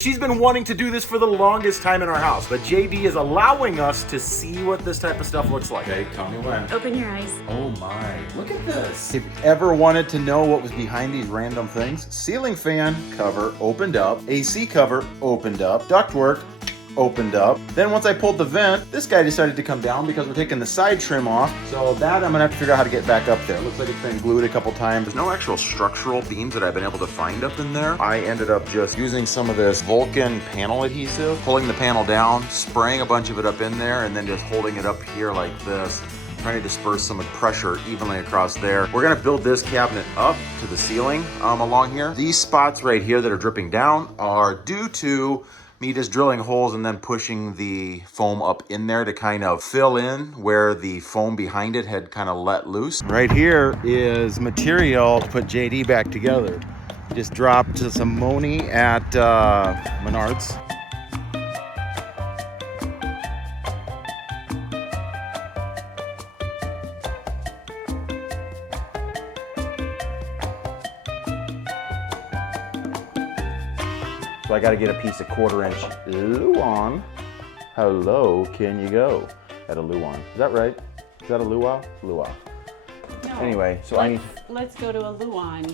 She's been wanting to do this for the longest time in our house, but JD is allowing us to see what this type of stuff looks like. Okay, tell me when. Open your eyes. Oh my, look at this. If you ever wanted to know what was behind these random things, ceiling fan cover opened up, AC cover opened up, ductwork opened up. Then once I pulled the vent, this guy decided to come down because we're taking the side trim off. So that I'm gonna have to figure out how to get back up there. Looks like it's been glued a couple times. There's no actual structural beams that I've been able to find up in there. I ended up just using some of this Vulcan panel adhesive, pulling the panel down, spraying a bunch of it up in there, and then just holding it up here like this, trying to disperse some pressure evenly across there. We're gonna build this cabinet up to the ceiling along here. These spots right here that are dripping down are due to me just drilling holes and then pushing the foam up in there to kind of fill in where the foam behind it had kind of let loose. Right here is material to put JD back together. Just dropped some Moni at Menards. So I got to get a piece of 1/4 inch Luan. Hello, can you go? At a Luan. Is that right? Is that a luau? Luau. No. Anyway, so let's go to a Luan.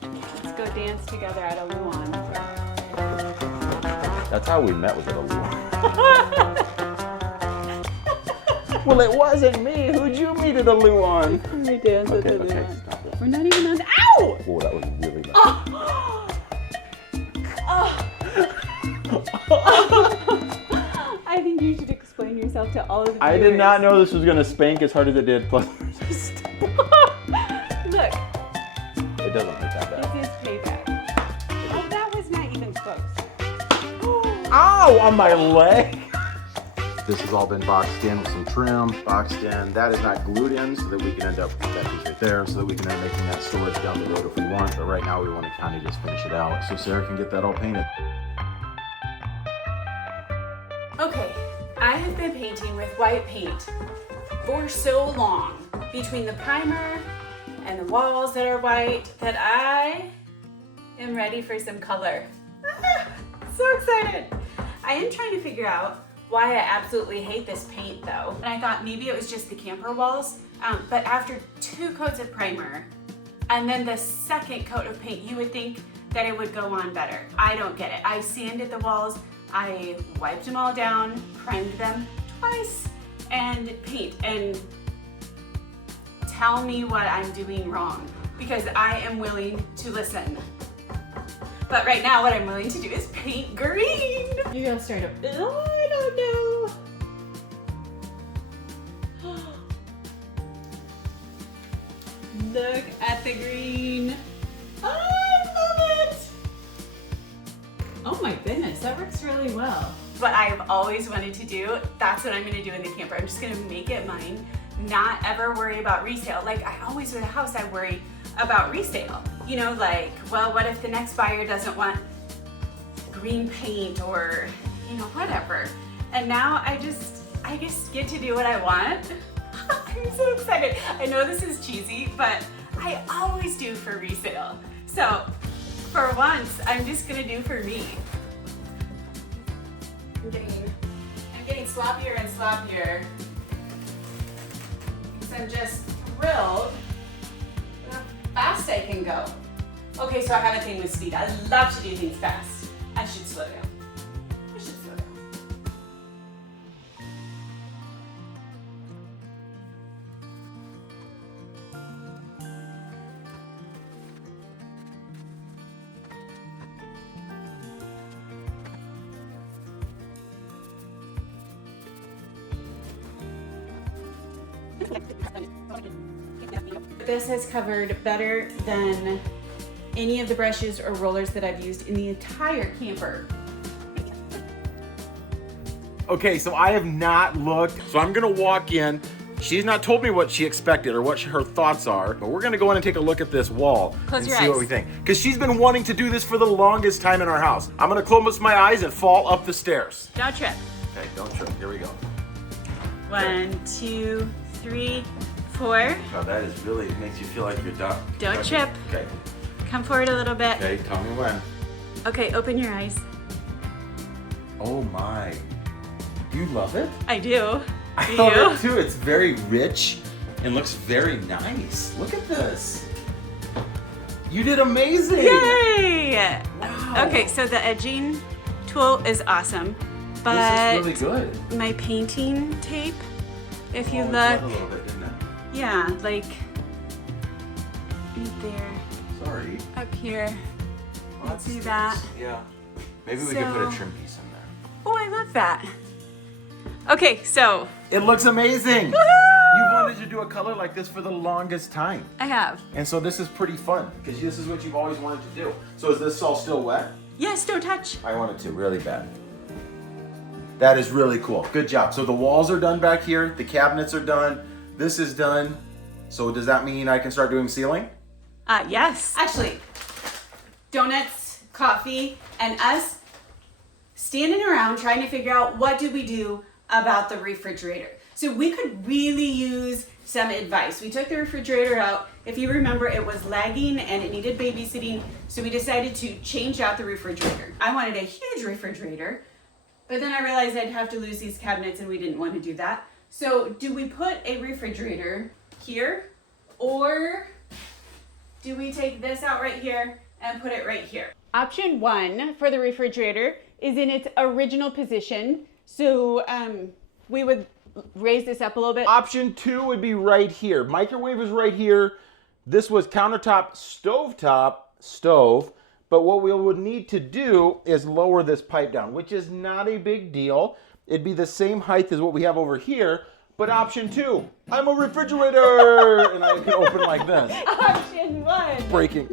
Let's go dance together at a Luan. That's how we met, was at a Luan. Well, it wasn't me. Who'd you meet at a Luan? We danced at the Luan. Stop it. We're not even on. Ow! Whoa, that was really loud. I think you should explain yourself to all of the viewers. I did not know this was going to spank as hard as it did. Plus, Look. it doesn't hurt that bad. This is payback. Oh, that was not even close. Ow, on my leg. This has all been boxed in with some trim, boxed in. That is not glued in so that we can end up with that piece right there so that we can end up making that storage down the road if we want. But right now we want to kind of just finish it out so Sarah can get that all painted. Okay, I have been painting with white paint for so long between the primer and the walls that are white that I am ready for some color. So excited. I am trying to figure out why I absolutely hate this paint though. And I thought maybe it was just the camper walls, but after 2 coats of primer and then the second coat of paint, you would think that it would go on better. I don't get it. I sanded the walls, I wiped them all down, primed them twice, and paint. And tell me what I'm doing wrong, because I am willing to listen. But right now what I'm willing to do is paint green. You gotta start up. Oh, I don't know. Look at the green. Oh, I love it. Oh my goodness, that works really well. What I've always wanted to do, that's what I'm gonna do in the camper. I'm just gonna make it mine, not ever worry about resale. Like I always with a house, I worry about resale. You know, like, well, what if the next buyer doesn't want green paint or, you know, whatever. And now I just get to do what I want. I'm so excited. I know this is cheesy, but I always do for resale. So for once, I'm just gonna do for me. I'm getting sloppier and sloppier because I'm just thrilled with how fast I can go. Okay, so I have a thing with speed. I love to do things fast. I should slow down. I should slow down. This has covered better than any of the brushes or rollers that I've used in the entire camper. Okay, so I have not looked. So I'm gonna walk in. She's not told me what she expected or what her thoughts are, but we're gonna go in and take a look at this wall and see what we think. Because she's been wanting to do this for the longest time in our house. I'm gonna close my eyes and fall up the stairs. Don't trip. Okay, don't trip, here we go. 1, 2, 3, 4. Oh, that is really, it makes you feel like you're done. Don't trip. Okay. Come forward a little bit. Okay, tell me when. Okay, open your eyes. Oh my. Do you love it? I do. I Do love you? it too. It's very rich and looks very nice. Look at this. You did amazing. Yay! Wow. Okay, so the edging tool is awesome, but This is really good. my painting tape, if you Oh, it look, bled a little bit, didn't it? yeah, like right there, Sorry. up here. Oh, You see that? Yeah. Maybe we could put a So- trim piece in there. Oh, I love that. Okay, so It looks amazing. woohoo! You wanted to do a color like this for the longest time. I have. And so this is pretty fun because this is what you've always wanted to do. So is this all still wet? Yes, don't touch. I want it to really bad. That is really cool. Good job. So the walls are done back here. The cabinets are done. This is done. So does that mean I can start doing ceiling? Yes. Actually, donuts, coffee, and us standing around trying to figure out what do we do about the refrigerator. So we could really use some advice. We took the refrigerator out. If you remember, it was lagging and it needed babysitting. So we decided to change out the refrigerator. I wanted a huge refrigerator, but then I realized I'd have to lose these cabinets and we didn't want to do that. So do we put a refrigerator here, or do we take this out right here and put it right here? Option 1 for the refrigerator is in its original position. So we would raise this up a little bit. Option 2 would be right here. Microwave is right here. This was countertop, stove. But what we would need to do is lower this pipe down, which is not a big deal. It'd be the same height as what we have over here. But option 2, I'm a refrigerator, and I can open like this. Option 1. Breaking.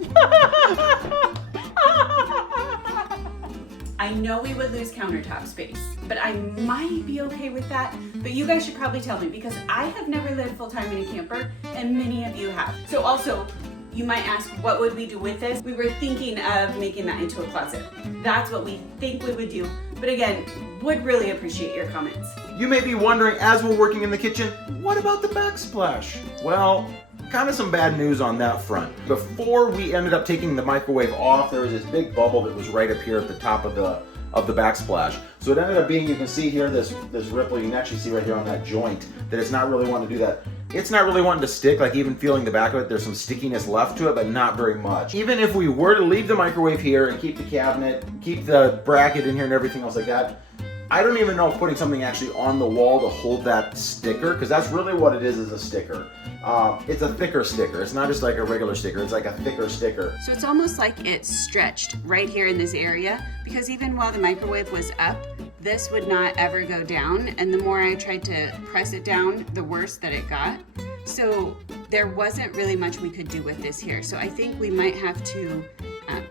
I know we would lose countertop space, but I might be okay with that. But you guys should probably tell me, because I have never lived full-time in a camper and many of you have. So also, you might ask, what would we do with this? We were thinking of making that into a closet. That's what we think we would do. But again, would really appreciate your comments. You may be wondering, as we're working in the kitchen, what about the backsplash? Well, kind of some bad news on that front. Before we ended up taking the microwave off, there was this big bubble that was right up here at the top of the backsplash. So it ended up being, you can see here, this ripple, you can actually see right here on that joint, that it's not really wanting to do that. It's not really wanting to stick, like even feeling the back of it, there's some stickiness left to it, but not very much. Even if we were to leave the microwave here and keep the cabinet, keep the bracket in here and everything else like that, I don't even know if putting something actually on the wall to hold that sticker, because that's really what it is a sticker. It's a thicker sticker. It's not just like a regular sticker, it's like a thicker sticker. So it's almost like it's stretched right here in this area, because even while the microwave was up, this would not ever go down, and the more I tried to press it down, the worse that it got. So there wasn't really much we could do with this here. So I think we might have to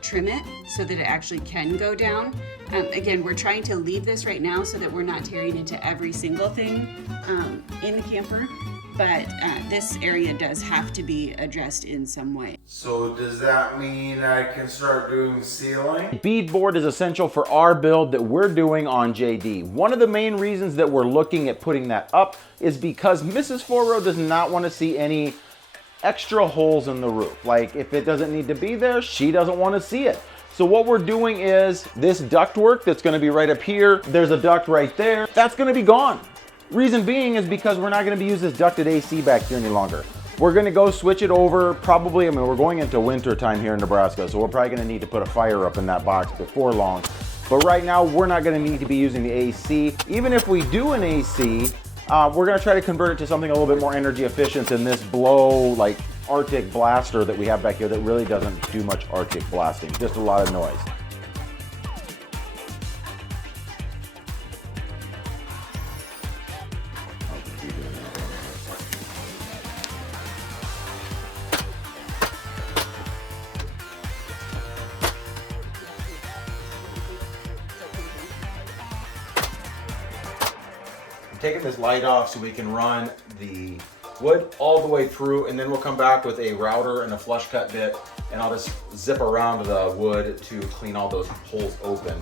trim it so that it actually can go down. Again, we're trying to leave this right now so that we're not tearing into every single thing in the camper, but this area does have to be addressed in some way. So does that mean I can start doing ceiling? Beadboard is essential for our build that we're doing on JD. One of the main reasons that we're looking at putting that up is because Mrs. Forrow does not want to see any extra holes in the roof. Like, if it doesn't need to be there, she doesn't want to see it. So what we're doing is this ductwork that's going to be right up here, there's a duct right there, that's going to be gone. Reason being is because we're not going to be using this ducted AC back here any longer. We're going to go switch it over probably, I mean, we're going into winter time here in Nebraska, so we're probably going to need to put a fire up in that box before long. But right now, we're not going to need to be using the AC. Even if we do an AC, we're going to try to convert it to something a little bit more energy efficient than this blow, like Arctic blaster that we have back here that really doesn't do much Arctic blasting, just a lot of noise. Taking this light off so we can run the wood all the way through, and then we'll come back with a router and a flush cut bit, and I'll just zip around the wood to clean all those holes open,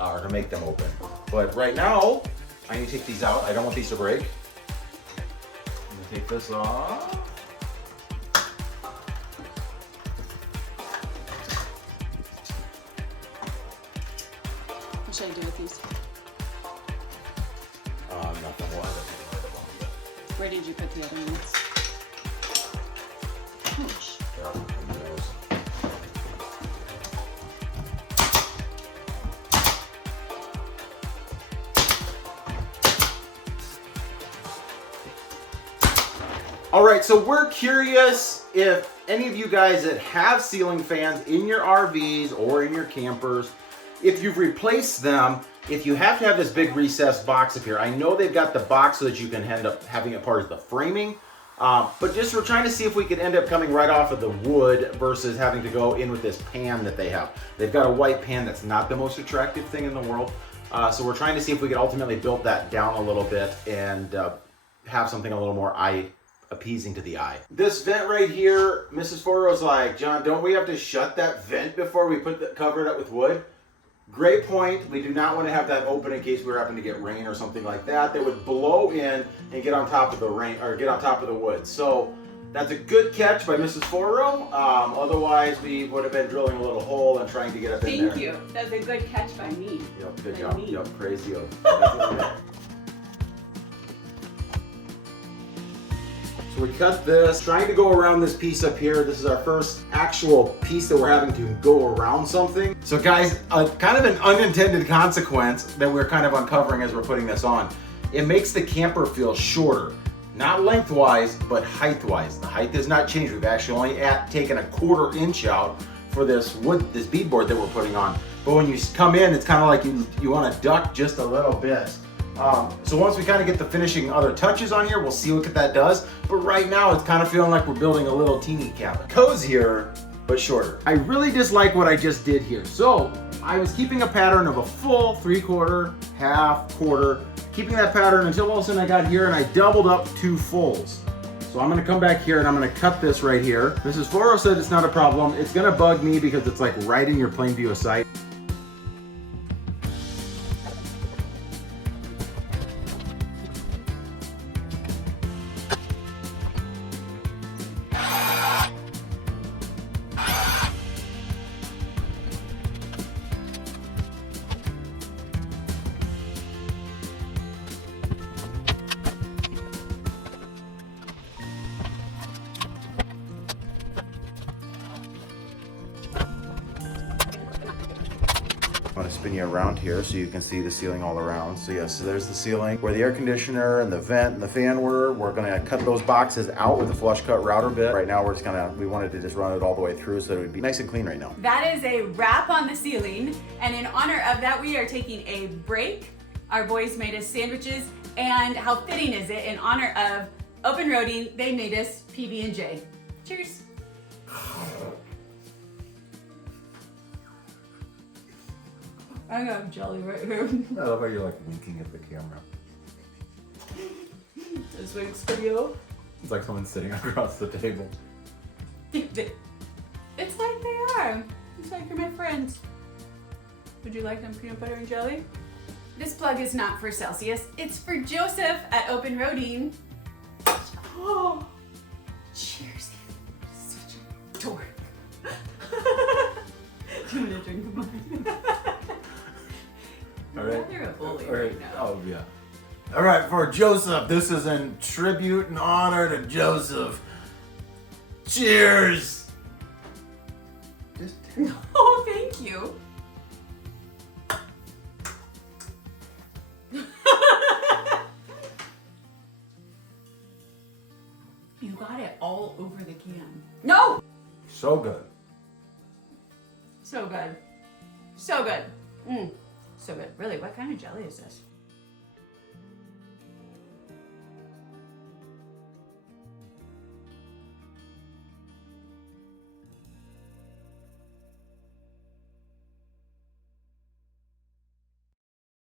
or to make them open. But right now, I need to take these out. I don't want these to break. I'm gonna take this off. What should I do with these? nothing will end up getting rid of them. Where did you put the other ones? Ouch. Yeah, who knows? All right, so we're curious if any of you guys that have ceiling fans in your RVs or in your campers, if you've replaced them, if you have to have this big recessed box up here. I know they've got the box so that you can end up having it part of the framing, but just we're trying to see if we could end up coming right off of the wood versus having to go in with this pan that they have. They've got a white pan that's not the most attractive thing in the world, so we're trying to see if we could ultimately build that down a little bit and have something a little more appeasing to the eye. This vent right here, Mrs. Foro's like, John, don't we have to shut that vent before we cover it up with wood? Great point. We do not want to have that open in case we were having to get rain or something like that. That would blow in and get on top of the rain or get on top of the wood. So that's a good catch by Mrs. Foro. Otherwise, we would have been drilling a little hole and trying to get up in there. Thank you. That's a good catch by me. Yep, good By job. me. Yep, praise you. So we cut this, trying to go around this piece up here. This is our first actual piece that we're having to go around something. So guys, kind of an unintended consequence that we're kind of uncovering as we're putting this on. It makes the camper feel shorter. Not lengthwise, but height-wise. The height has not changed. We've actually only taken a 1/4 inch out for this wood, this beadboard that we're putting on. But when you come in, it's kind of like you want to duck just a little bit. So once we kind of get the finishing other touches on here, we'll see what that does. But right now, it's kind of feeling like we're building a little teeny cabin. Cozier, but shorter. I really dislike what I just did here. So I was keeping a pattern of a full 3/4, half, quarter, keeping that pattern until all of a sudden I got here and I doubled up 2 fulls. So I'm gonna come back here and I'm gonna cut this right here. Mrs. Foro said it's not a problem. It's gonna bug me because it's like right in your plain view of sight. I'm going to spin you around here so you can see the ceiling all around. So yes, so there's the ceiling where the air conditioner and the vent and the fan were. We're going to cut those boxes out with a flush cut router bit. Right now we're just we wanted to just run it all the way through so it would be nice and clean right now. That is a wrap on the ceiling. And in honor of that, we are taking a break. Our boys made us sandwiches. And how fitting is it, in honor of Open Roading, they made us PB&J. Cheers. I got jelly right here. I love how you're like winking at the camera. This winks for you. It's like someone's sitting across the table. It's like they are. It's like you're my friends. Would you like some peanut butter and jelly? This plug is not for Celsius. It's for Joseph at Open Roading. Oh, cheers. Such a dork. Do you want to drink mine? All right. You're a bully All right. right now. Oh, yeah. All right, for Joseph, this is in tribute and honor to Joseph. Cheers. Just Oh, thank you. You got it all over the can. No! so good. So good. So good. So good. Really, what kind of jelly is this?